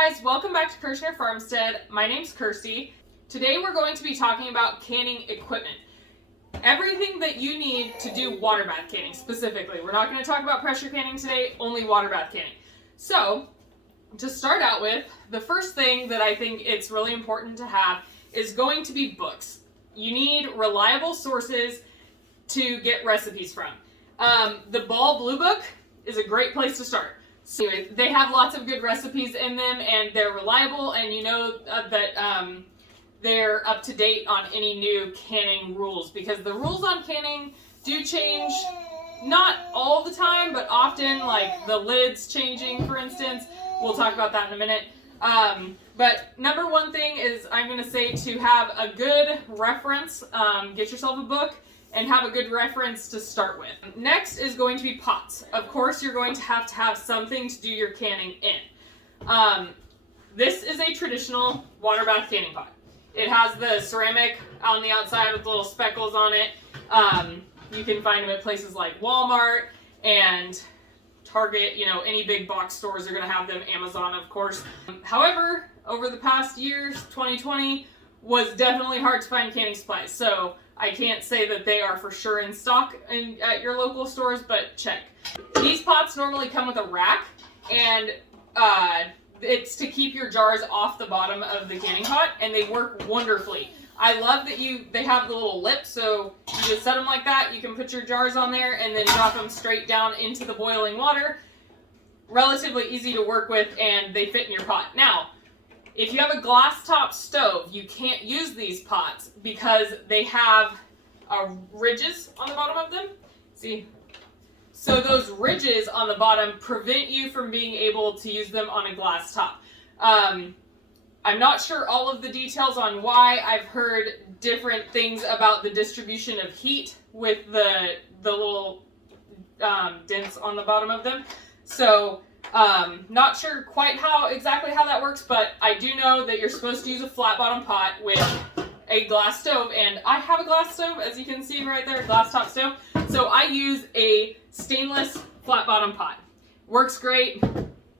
guys, welcome back to Kerschner Farmstead. My name's Kirsty. Today we're going to be talking about canning equipment. Everything that you need to do water bath canning specifically. We're not going to talk about pressure canning today, only water bath canning. So, to start out with, the first thing that I think it's really important to have is going to be books. You need reliable sources to get recipes from. The Ball Blue Book is a great place to start. So they have lots of good recipes in them, and they're reliable, and you know that they're up to date on any new canning rules, because the rules on canning do change, not all the time, but often, like the lids changing, for instance. We'll talk about that in a minute. But number one thing is, I'm going to say to have a good reference. Get yourself a book and have a good reference to start with. Next is going to be pots. Of course, you're going to have something to do your canning in. This is a traditional water bath canning pot. It has the ceramic on the outside with little speckles on it. You can find them at places like Walmart and Target. You know, any big box stores are going to have them. Amazon, of course. However, over the past years, 2020 was definitely hard to find canning supplies. So I can't say that they are for sure in stock at your local stores, but check. These pots normally come with a rack, and it's to keep your jars off the bottom of the canning pot, and they work wonderfully. I love that they have the little lip, so you just set them like that. You can put your jars on there and then drop them straight down into the boiling water. Relatively easy to work with, and they fit in your pot. Now, if you have a glass top stove, you can't use these pots because they have ridges on the bottom of them. See? So those ridges on the bottom prevent you from being able to use them on a glass top. I'm not sure all of the details on why. I've heard different things about the distribution of heat with the little dents on the bottom of them. So not sure quite exactly how that works, but I do know that you're supposed to use a flat bottom pot with a glass stove, and I have a glass stove, as you can see right there, glass top stove. So I use a stainless flat bottom pot. Works great,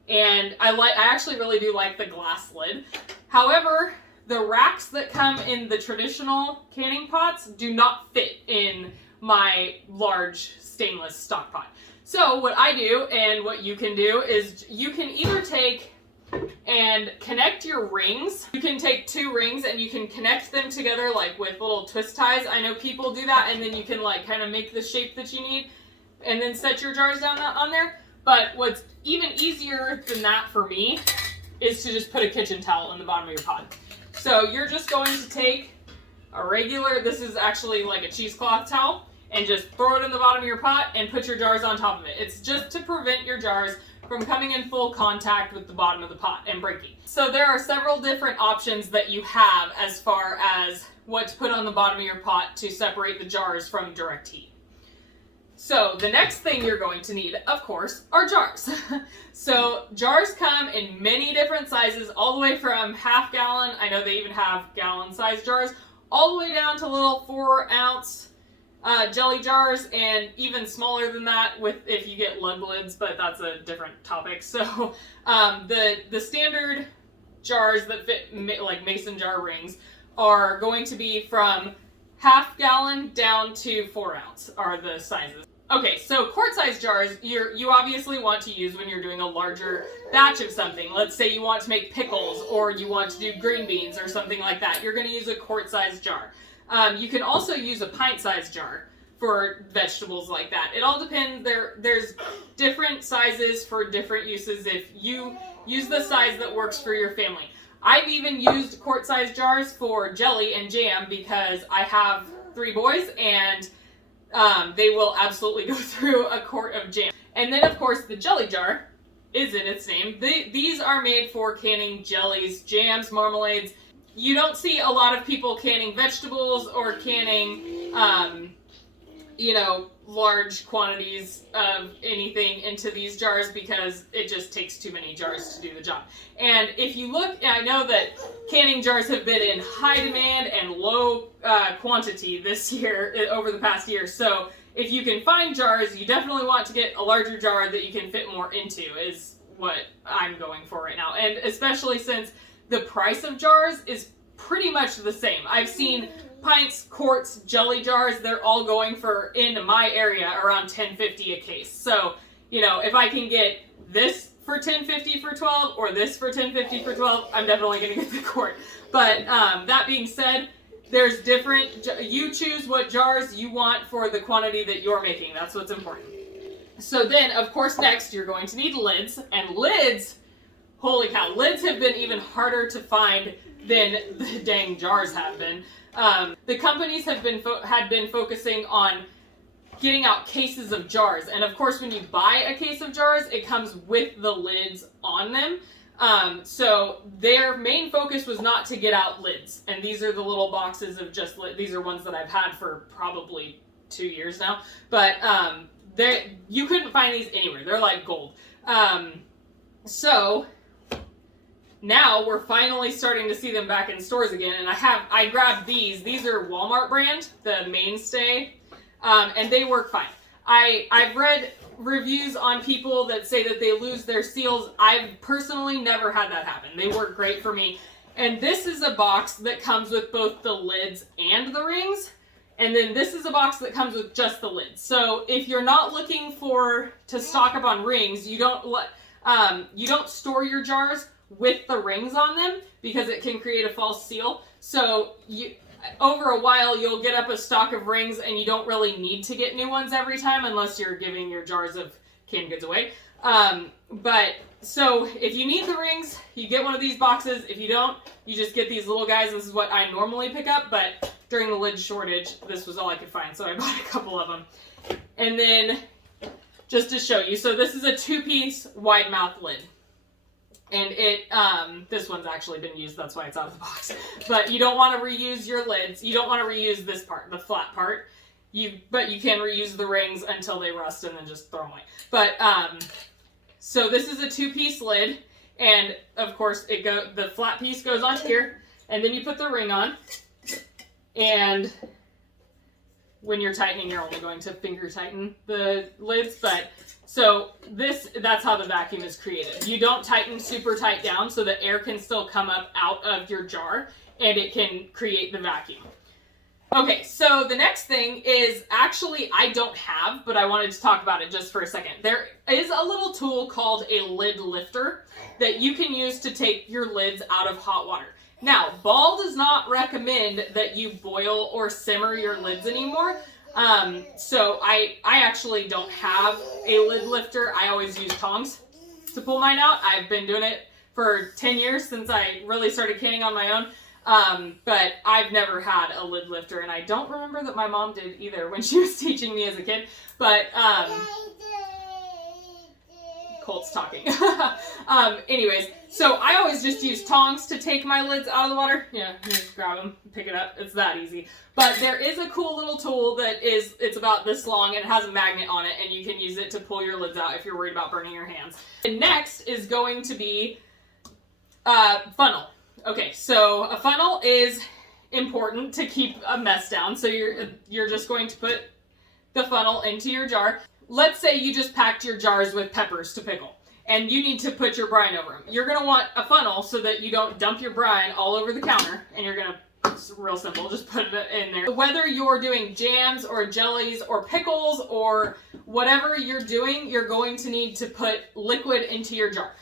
and I actually really do like the glass lid. However, the racks that come in the traditional canning pots do not fit in my large stainless stock pot. So what I do, and what you can do, is you can either take and connect your rings. You can take two rings and you can connect them together like with little twist ties. I know people do that, and then you can like kind of make the shape that you need and then set your jars down on there. But what's even easier than that for me is to just put a kitchen towel in the bottom of your pot. So you're just going to take a regular, this is actually like a cheesecloth towel, and just throw it in the bottom of your pot and put your jars on top of it. It's just to prevent your jars from coming in full contact with the bottom of the pot and breaking. So there are several different options that you have as far as what to put on the bottom of your pot to separate the jars from direct heat. So the next thing you're going to need, of course, are jars. So jars come in many different sizes, all the way from half gallon, I know they even have gallon size jars, all the way down to little 4-ounce jelly jars, and even smaller than that if you get lug lids, but that's a different topic. So the standard jars that fit like mason jar rings are going to be from half gallon down to 4-ounce are the sizes. Okay, so quart size jars you obviously want to use when you're doing a larger batch of something. Let's say you want to make pickles, or you want to do green beans or something like that. You're going to use a quart size jar. You can also use a pint-sized jar for vegetables like that. It all depends. There's different sizes for different uses. If you use the size that works for your family. I've even used quart-sized jars for jelly and jam because I have 3 boys, and they will absolutely go through a quart of jam. And then, of course, the jelly jar is in its name. These are made for canning jellies, jams, marmalades. You don't see a lot of people canning vegetables or canning, large quantities of anything into these jars because it just takes too many jars to do the job. And if you look, I know that canning jars have been in high demand and low quantity this year, over the past year. So if you can find jars, you definitely want to get a larger jar that you can fit more into, is what I'm going for right now. And especially since the price of jars is pretty much the same. I've seen pints, quarts, jelly jars, they're all going for, in my area, around $10.50 a case. So, you know, if I can get this for $10.50 for 12 or this for $10.50 for 12, I'm definitely going to get the quart. But that being said, there's different, you choose what jars you want for the quantity that you're making. That's what's important. So then, of course, next you're going to need lids. And lids, holy cow, lids have been even harder to find than the dang jars have been. The companies had been focusing on getting out cases of jars. And of course, when you buy a case of jars, it comes with the lids on them. So their main focus was not to get out lids. And these are the little boxes of just these are ones that I've had for probably 2 years now. But you couldn't find these anywhere. They're like gold. So now we're finally starting to see them back in stores again. And I grabbed these. These are Walmart brand, the mainstay. And they work fine. I've read reviews on people that say that they lose their seals. I've personally never had that happen. They work great for me. And this is a box that comes with both the lids and the rings. And then this is a box that comes with just the lids. So if you're not looking to stock up on rings, you don't store your jars with the rings on them because it can create a false seal. So over a while, you'll get up a stock of rings and you don't really need to get new ones every time unless you're giving your jars of canned goods away. But so if you need the rings, you get one of these boxes. If you don't, you just get these little guys. This is what I normally pick up, but during the lid shortage, this was all I could find. So I bought a couple of them. And then just to show you, so this is a 2-piece wide mouth lid. And this one's actually been used, that's why it's out of the box. But you don't want to reuse your lids. You don't want to reuse this part, the flat part. But you can reuse the rings until they rust and then just throw them away. But, so this is a 2-piece lid. And, of course, the flat piece goes on here. And then you put the ring on. And when you're tightening, you're only going to finger tighten the lids. But so that's how the vacuum is created. You don't tighten super tight down so the air can still come up out of your jar and it can create the vacuum. Okay, so the next thing is actually I don't have, but I wanted to talk about it just for a second. There is a little tool called a lid lifter that you can use to take your lids out of hot water. Now, Ball does not recommend that you boil or simmer your lids anymore. So I actually don't have a lid lifter. I always use tongs to pull mine out. I've been doing it for 10 years since I really started canning on my own. But I've never had a lid lifter, and I don't remember that my mom did either when she was teaching me as a kid. But, Colt's talking. Anyways, so I always just use tongs to take my lids out of the water. Yeah, you just grab them, pick it up. It's that easy. But there is a cool little tool it's about this long and it has a magnet on it, and you can use it to pull your lids out if you're worried about burning your hands. And next is going to be funnel. Okay, so a funnel is important to keep a mess down. So you're just going to put the funnel into your jar. Let's say you just packed your jars with peppers to pickle, and you need to put your brine over them. You're going to want a funnel so that you don't dump your brine all over the counter, and you're going to, it's real simple, just put it in there. Whether you're doing jams or jellies or pickles or whatever you're doing, you're going to need to put liquid into your jar.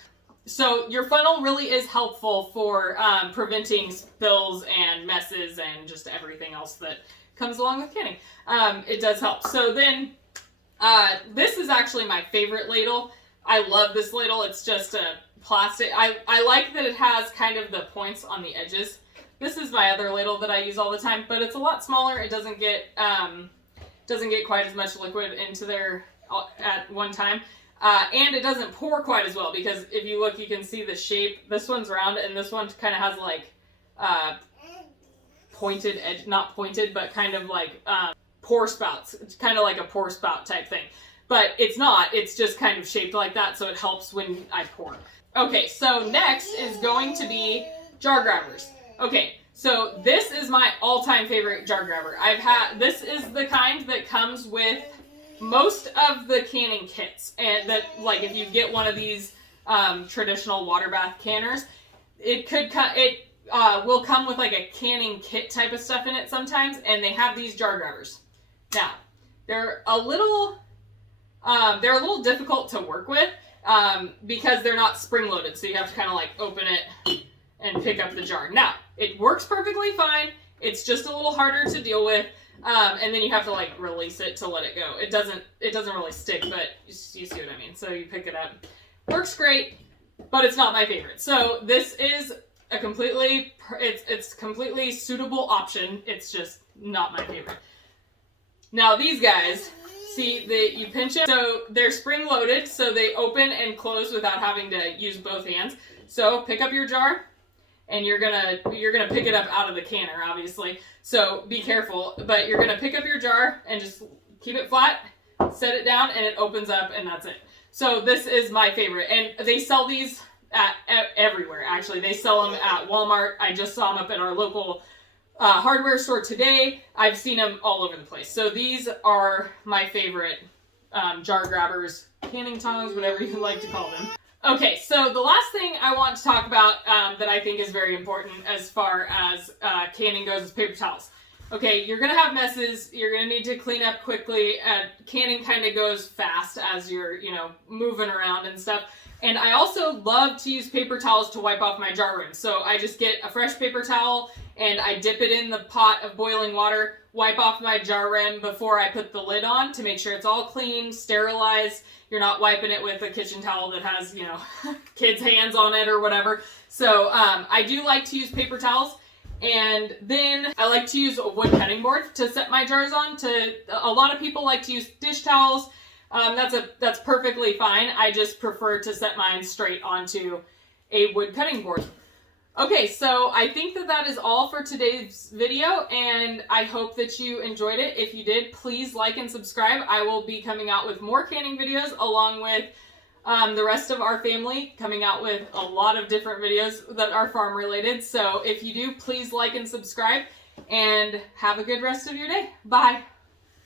So your funnel really is helpful for preventing spills and messes and just everything else that comes along with canning. It does help. So then, this is actually my favorite ladle. I love this ladle. It's just a plastic. I like that it has kind of the points on the edges. This is my other ladle that I use all the time, but it's a lot smaller. It doesn't get quite as much liquid into there at one time. And it doesn't pour quite as well, because if you look, you can see the shape. This one's round, and this one kind of has like pointed edge, not pointed, but kind of like pour spouts. It's kind of like a pour spout type thing. But it's not. It's just kind of shaped like that, so it helps when I pour. Okay, so next is going to be jar grabbers. Okay, so this is my all-time favorite jar grabber. This is the kind that comes with most of the canning kits, and that, like, if you get one of these traditional water bath canners. It will come with like a canning kit type of stuff in it sometimes, and they have these jar grabbers. Now, they're a little difficult to work with because they're not spring loaded, so you have to kind of like open it and pick up the jar. Now, it works perfectly fine. It's just a little harder to deal with, and then you have to like release it to let it go. It doesn't really stick, but you see what I mean. So you pick it up. Works great, but it's not my favorite. So this is a completely suitable option. It's just not my favorite. Now these guys, see, you pinch them, so they're spring loaded, so they open and close without having to use both hands. So pick up your jar, and you're gonna pick it up out of the canner, obviously. So be careful, but you're gonna pick up your jar and just keep it flat, set it down, and it opens up, and that's it. So this is my favorite, and they sell these at everywhere. Actually, they sell them at Walmart. I just saw them up at our local hardware store today. I've seen them all over the place. So these are my favorite jar grabbers, canning tongs, whatever you like to call them. Okay, so the last thing I want to talk about that I think is very important as far as canning goes is paper towels. Okay, you're going to have messes. You're going to need to clean up quickly. Canning kind of goes fast as you're, moving around and stuff. And I also love to use paper towels to wipe off my jar rims. So I just get a fresh paper towel and I dip it in the pot of boiling water, wipe off my jar rim before I put the lid on to make sure it's all clean, sterilized. You're not wiping it with a kitchen towel that has, kids' hands on it or whatever. So I do like to use paper towels. And then I like to use a wood cutting board to set my jars on. A lot of people like to use dish towels. That's perfectly fine. I just prefer to set mine straight onto a wood cutting board. Okay, so I think that is all for today's video, and I hope that you enjoyed it. If you did, please like and subscribe. I will be coming out with more canning videos along with the rest of our family, coming out with a lot of different videos that are farm related. So if you do, please like and subscribe, and have a good rest of your day. Bye.